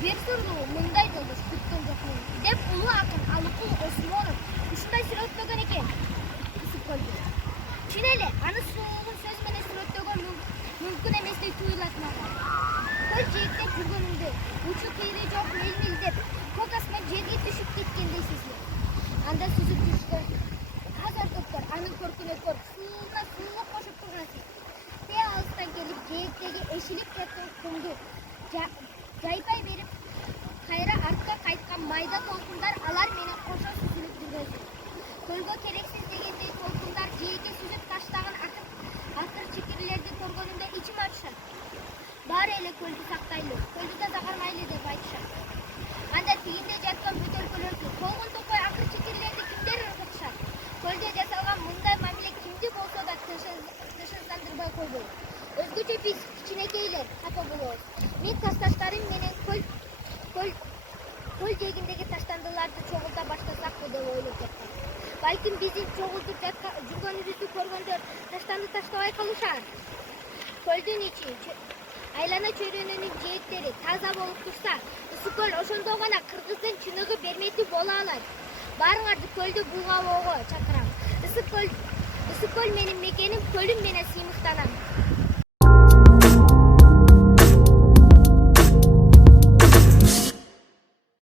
бир сурдуу мындай жолдош күткөн жокмун деп улуу акын Алыкул Осмонов ушундай сүрөттөгөн экен ысык көлдү. Чын эле аны суугун сөз менен сүрөттөгөн мүмкүн эместей туюлат мага. Көл жээктеп жүргөнүмдө учу кыйры жок мелмилдеп көк асман жерге түшүп кеткендей сезилет. Анда сүзүп жүрүшкөн таз ортоптор анын көркүнө көрүп сууна суулук кошуп турган те алыстан келип жээктеги эшилип жаткан кумду жайпай берип кайра артка кайткан майда толкундар алар менен кошо сүзүлүп жүргөн. Көлгө керексиз дегендей толкундар жээкке сүзүп таштаган акыр чикирлерди көргөнүмдө ичим ачышат. Баары эле көлдү сактайлы, көлдү таза кармайлы деп айтышат. Анда тигинде жаткан бөтөлкөлөрдү, толгун токой акыр чикирлерди кимдер ыргытышат? Көлдө жасалган мындай мамиле кимди болсо да тынчсыздандырбай койбойт. Өзгөчө биз кичинекейлер капа болобуз. Мен ташташтарым менен көл жээгиндеги таштандыларды чогулта баштасакпы деп ойлоп жаткам. Балким биздин чогултуп жүргөнүбүздү көргөндөр таштанды таштабай калышар. Көлдүн ичи, айлана чөйрөнүнүн жээктери таза болуп турса, ысык көл ошондо гана кыргыздын чыныгы бермети боло алат. Баарыңарды көлдү булгабоого чакырам. Ысык көл менин мекеним, көлүм менен сыймыктанам.